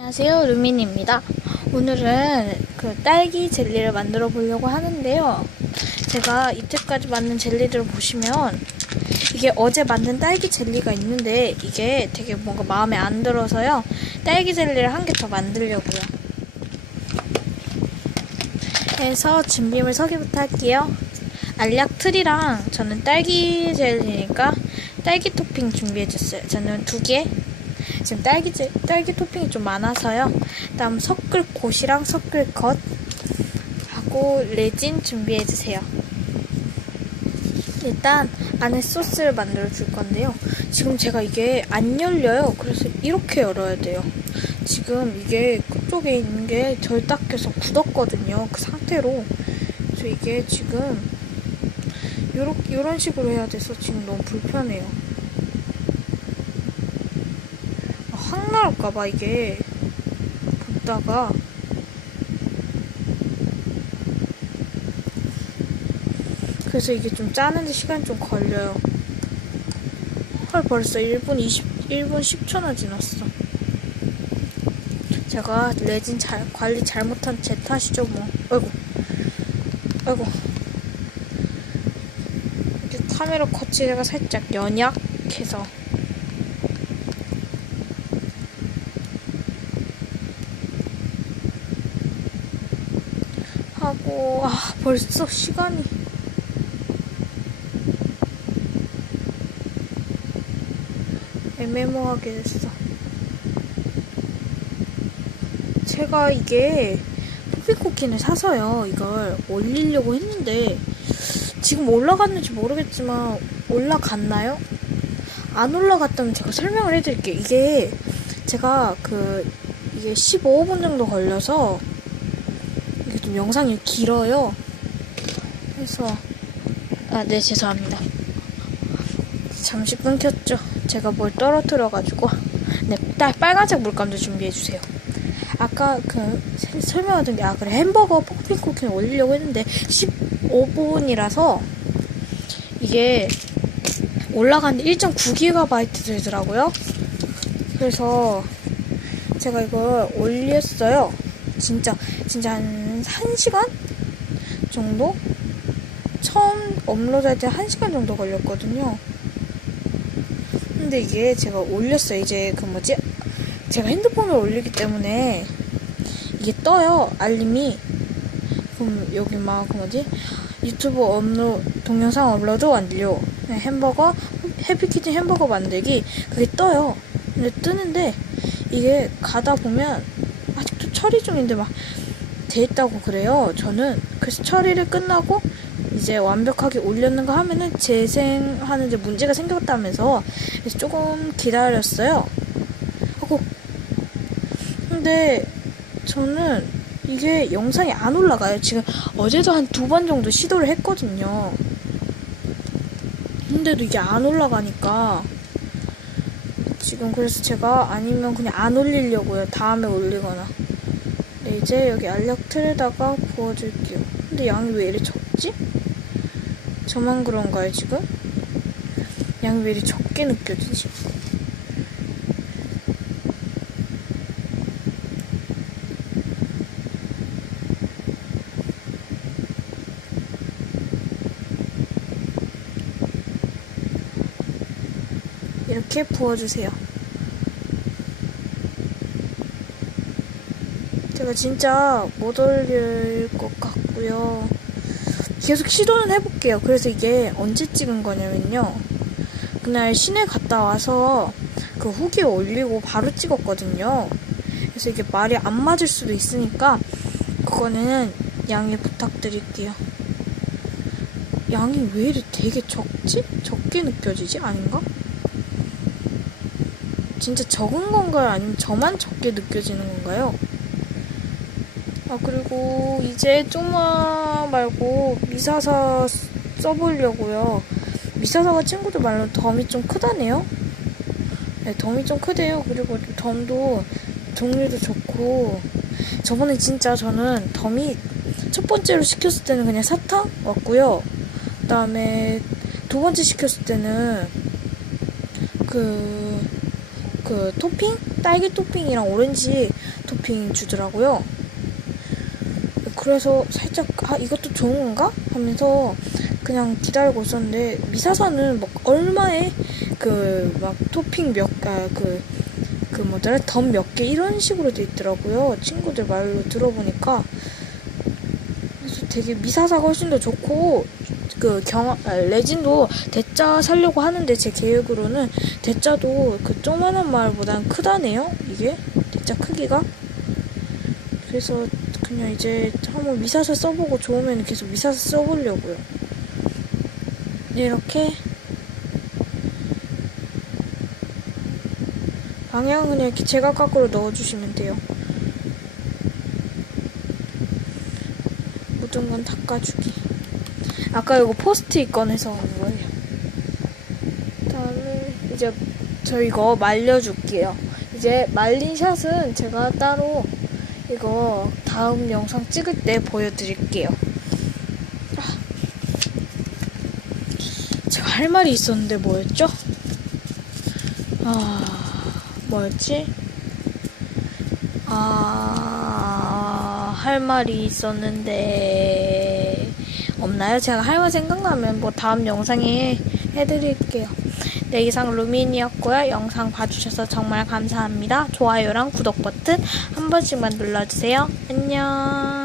안녕하세요 루민입니다. 오늘은 그 딸기 젤리를 만들어 보려고 하는데요. 제가 이때까지 만든 젤리들을 보시면 이게 어제 만든 딸기 젤리가 있는데 이게 되게 뭔가 마음에 안 들어서요. 딸기 젤리를 한 개 더 만들려고요. 그래서 준비물 소개부터 할게요. 알약 틀이랑 저는 딸기 젤리니까 딸기 토핑 준비해줬어요. 저는 두개 지금 딸기 젤- 딸기 토핑이 좀 많아서요. 다음 섞을 곳이랑 섞을 것 하고 레진 준비해 주세요. 일단 안에 소스를 만들어 줄 건데요. 지금 제가 이게 안 열려요. 그래서 이렇게 열어야 돼요. 지금 이게 끝쪽에 있는 게덜 닦여서 굳었거든요. 그 상태로. 그래서 이게 지금 요런 식으로 해야 돼서 지금 너무 불편해요. 확 나올까봐 이게 붓다가 그래서 이게 좀 짜는데 시간이 좀 걸려요. 헐 벌써 1분 20 1분 10초나 지났어. 제가 레진 잘 관리 잘못한 제 탓이죠 뭐. 아이고 아이고 카메라 거치대가 살짝 연약해서. 하고 아 벌써 시간이 애매모하게 됐어. 제가 이게 포피쿠키를 사서요 이걸 올리려고 했는데 지금 올라갔는지 모르겠지만 올라갔나요? 안 올라갔다면 제가 설명을 해드릴게요. 이게 제가 그 이게 15분 정도 걸려서 좀 영상이 길어요. 그래서 아, 네 죄송합니다. 잠시 끊겼죠. 제가 뭘 떨어뜨려가지고 네, 딸 빨간색 물감도 준비해 주세요. 아까 그 세- 설명하던 게 아 그래 햄버거 포크핑 쿠키를 올리려고 했는데 15분이라서 이게 올라가는데 1.9GB 되더라고요. 그래서 제가 이걸 올렸어요. 진짜 진짜 한 1시간 정도? 처음 업로드할 때 1시간 정도 걸렸거든요. 근데 이게 제가 올렸어요. 이제 그 뭐지? 제가 핸드폰을 올리기 때문에 이게 떠요. 알림이. 그럼 여기 막 그 뭐지? 유튜브 업로드 동영상 업로드 완료. 네, 햄버거 해피키친 햄버거 만들기 그게 떠요. 근데 뜨는데 이게 가다 보면 처리 중인데 막 돼 있다고 그래요. 저는 그래서 처리를 끝나고 이제 완벽하게 올렸는가 하면은 재생하는데 문제가 생겼다면서 그래서 조금 기다렸어요. 하고 근데 저는 이게 영상이 안 올라가요. 지금 어제도 한 두 번 정도 시도를 했거든요. 근데도 이게 안 올라가니까 지금 그래서 제가 아니면 그냥 안 올리려고요. 다음에 올리거나. 네, 이제 여기 알약 틀에다가 부어줄게요. 근데 양이 왜 이리 적지? 저만 그런가요, 지금? 양이 왜 이리 적게 느껴지지? 이렇게 부어주세요. 제가 진짜 못 올릴 것 같고요. 계속 시도는 해볼게요. 그래서 이게 언제 찍은 거냐면요. 그날 시내 갔다 와서 그 후기 올리고 바로 찍었거든요. 그래서 이게 말이 안 맞을 수도 있으니까 그거는 양해 부탁드릴게요. 양이 왜 이리 되게 적지? 적게 느껴지지? 아닌가? 진짜 적은 건가요? 아니면 저만 적게 느껴지는 건가요? 아, 그리고 이제 쪼마 말고 미사사 써보려고요. 미사사가 친구들 말로 덤이 좀 크다네요? 네, 덤이 좀 크대요. 그리고 덤도 종류도 좋고. 저번에 진짜 저는 덤이 첫 번째로 시켰을 때는 그냥 사탕 왔고요. 그 다음에 두 번째 시켰을 때는 그, 그 토핑? 딸기 토핑이랑 오렌지 토핑 주더라고요. 그래서 살짝 아 이것도 좋은 건가? 하면서 그냥 기다리고 있었는데 미사사는 막 얼마에 그 막 토핑 몇아그그 그 뭐더라? 덤몇 개 이런 식으로 돼 있더라고요. 친구들 말로 들어보니까. 그래서 되게 미사사가 훨씬 더 좋고 그 경, 아, 레진도 대짜 살려고 하는데 제 계획으로는 대짜도 그 조그만한 말보단 크다네요 이게? 대짜 크기가? 그래서 그냥 이제 한번 미사사 써보고 좋으면 계속 미사사 써보려고요 네, 이렇게 방향은 그냥 이렇게 제각각으로 넣어주시면 돼요 묻은 건 닦아주기 아까 이거 포스트잇 꺼내서 한 거예요. 다음에 이제 저 이거 말려줄게요. 이제 말린 샷은 제가 따로 이거 다음 영상 찍을 때 보여드릴게요. 아. 제가 할 말이 있었는데 뭐였죠? 아, 뭐였지? 아, 할 말이 있었는데, 없나요? 제가 할 말 생각나면 뭐 다음 영상에 해드릴게요. 네, 이상 루민이었고요. 영상 봐주셔서 정말 감사합니다. 좋아요랑 구독 버튼 한 번씩만 눌러주세요. 안녕.